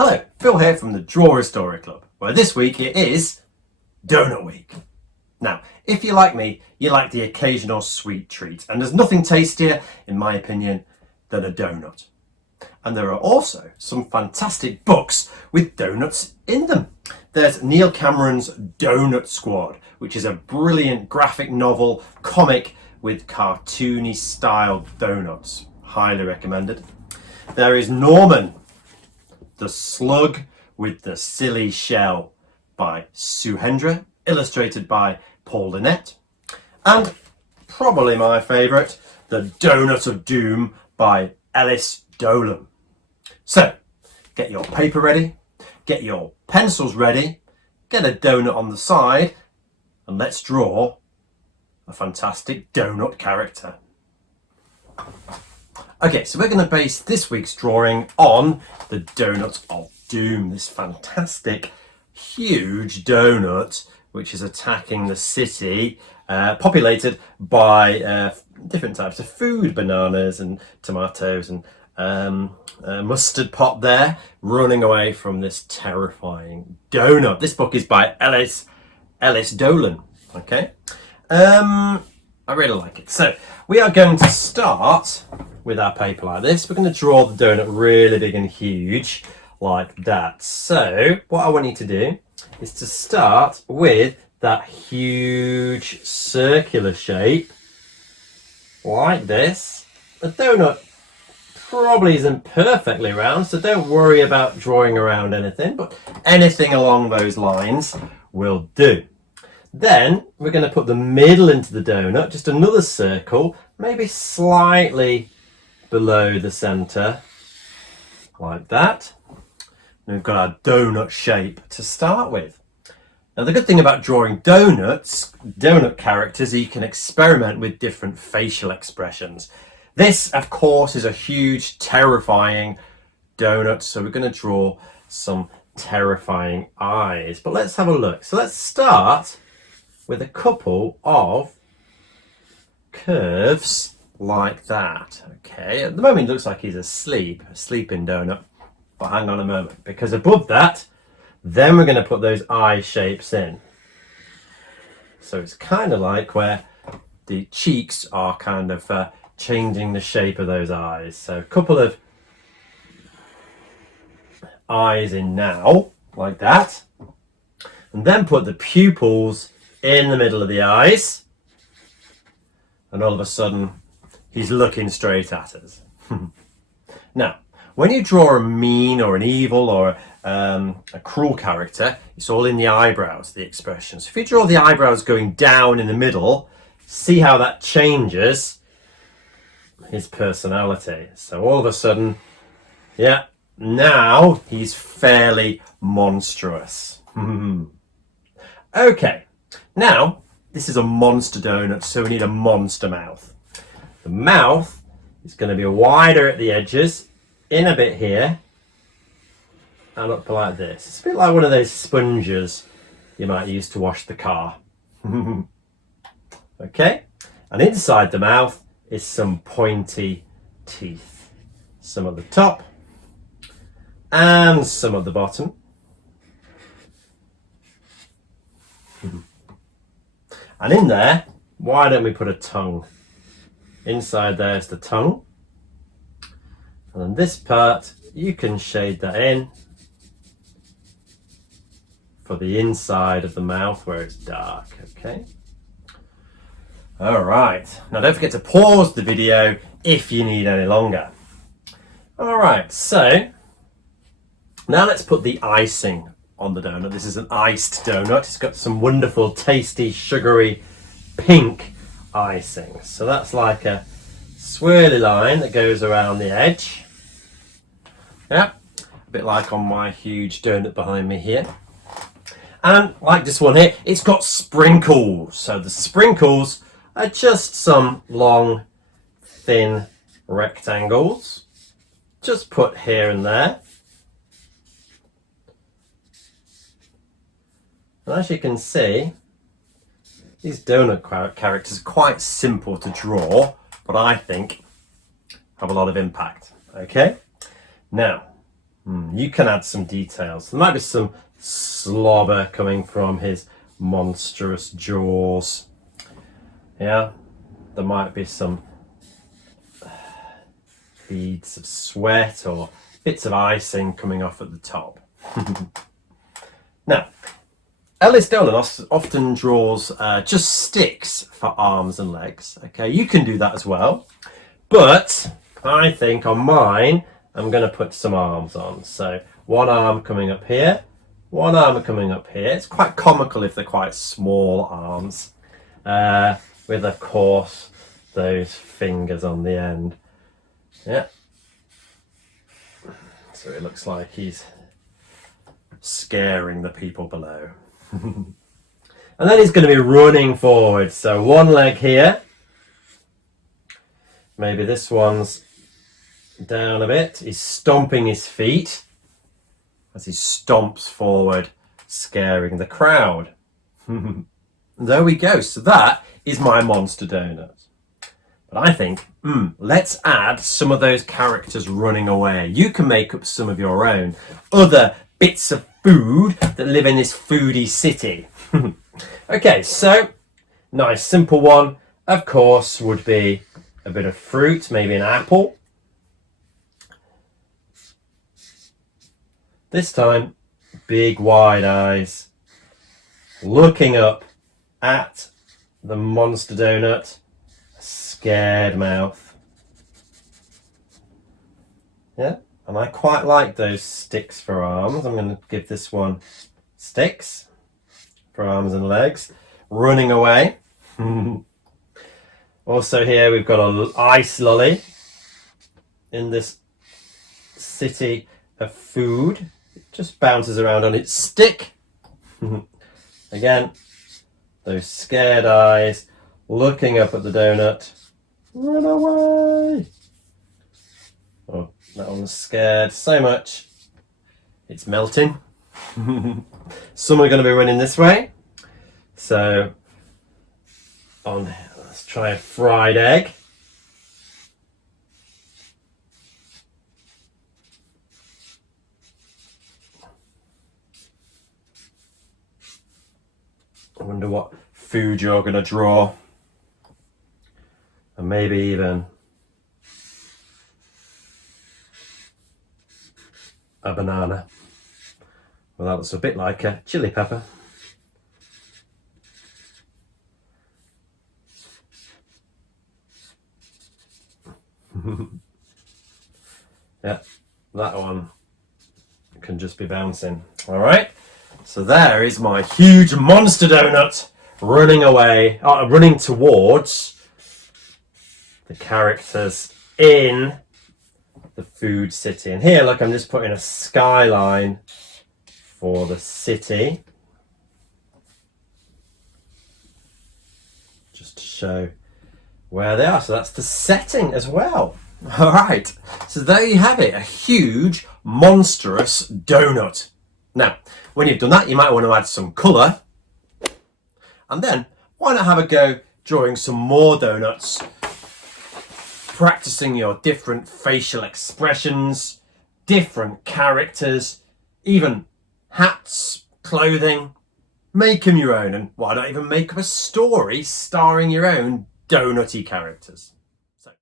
Hello, Phil here from the Drawer Story Club, where this week it is Doughnut Week. Now, if you're like me, you like the occasional sweet treat, and there's nothing tastier, in my opinion, than a donut. And there are also some fantastic books with donuts in them. There's Neil Cameron's Doughnut Squad, which is a brilliant graphic novel comic with cartoony styled donuts. Highly recommended. There is Norman, the Slug with the Silly Shell by Sue Hendra, illustrated by Paul Doughnut. And probably my favourite, The Doughnut of Doom by Elys Dolan. So, get your paper ready, get your pencils ready, get a donut on the side, and let's draw a fantastic donut character. Okay, so we're going to base this week's drawing on the Doughnut of Doom, this fantastic, huge donut which is attacking the city, populated by different types of food, bananas and tomatoes and mustard pot there, running away from this terrifying donut. This book is by Elys Dolan. Okay, I really like it. So we are going to start with our paper like this. We're going to draw the donut really big and huge like that. So what I want you to do is to start with that huge circular shape like this. The donut probably isn't perfectly round, so don't worry about drawing around anything, but anything along those lines will do. Then we're going to put the middle into the donut, just another circle, maybe slightly below the center, like that. And we've got our donut shape to start with. Now the good thing about drawing donut characters, is you can experiment with different facial expressions. This, of course, is a huge, terrifying donut, so we're going to draw some terrifying eyes. But let's have a look. So let's start with a couple of curves like that. Okay, at the moment it looks like he's asleep, a sleeping donut. But hang on a moment, because above that, then we're going to put those eye shapes in. So it's kind of like where the cheeks are kind of changing the shape of those eyes. So a couple of eyes in now, like that. And then put the pupils in the middle of the eyes. And all of a sudden, he's looking straight at us. Now, when you draw a mean or an evil or a cruel character, it's all in the eyebrows, the expressions. If you draw the eyebrows going down in the middle, see how that changes his personality. So all of a sudden, yeah, now he's fairly monstrous. Okay, now this is a monster donut, so we need a monster mouth. The mouth is going to be wider at the edges, in a bit here, and up like this. It's a bit like one of those sponges you might use to wash the car. Okay, and inside the mouth is some pointy teeth. Some at the top and some at the bottom. And in there, why don't we put a tongue? Inside there's the tongue. And then this part, you can shade that in for the inside of the mouth where it's dark, okay? All right, now don't forget to pause the video if you need any longer. All right, so now let's put the icing on the donut. This is an iced donut. It's got some wonderful, tasty, sugary, pink icing. So that's like a swirly line that goes around the edge. Yeah, a bit like on my huge donut behind me here. And like this one here, it's got sprinkles. So the sprinkles are just some long, thin rectangles. Just put here and there. And as you can see, these donut characters are quite simple to draw, but I think have a lot of impact. Okay, now You can add some details. There might be some slobber coming from his monstrous jaws. Yeah, there might be some beads of sweat or bits of icing coming off at the top. Now, Elys Dolan often draws just sticks for arms and legs. Okay, you can do that as well, but I think on mine I'm going to put some arms on. So one arm coming up here, one arm coming up here. It's quite comical if they're quite small arms, with of course those fingers on the end. Yeah. So it looks like he's scaring the people below. And then he's going to be running forward. So one leg here. Maybe this one's down a bit. He's stomping his feet as he stomps forward, scaring the crowd. There we go. So that is my monster donut. But I think, let's add some of those characters running away. You can make up some of your own. Other bits of food that live in this foodie city. Okay, so nice simple one, of course, would be a bit of fruit, maybe an apple. This time, big wide eyes, looking up at the monster donut, scared mouth. Yeah, and I quite like those sticks for arms. I'm going to give this one sticks for arms and legs. Running away. Also here we've got an ice lolly in this city of food. It just bounces around on its stick. Again, those scared eyes looking up at the donut. Run away! Oh, that one's scared so much it's melting. Some are going to be running this way. So, let's try a fried egg. I wonder what food you're going to draw. And maybe even a banana. Well, that looks a bit like a chili pepper. Yeah, that one can just be bouncing. All right, so there is my huge monster donut running away, running towards the characters in the food city. And here, look, I'm just putting a skyline for the city, just to show where they are. So that's the setting as well. All right, so there you have it, a huge monstrous donut. Now, when you've done that, you might want to add some colour, and then why not have a go drawing some more donuts, practicing your different facial expressions, different characters, even hats, clothing. Make them your own, and why not even make up a story starring your own donutty characters.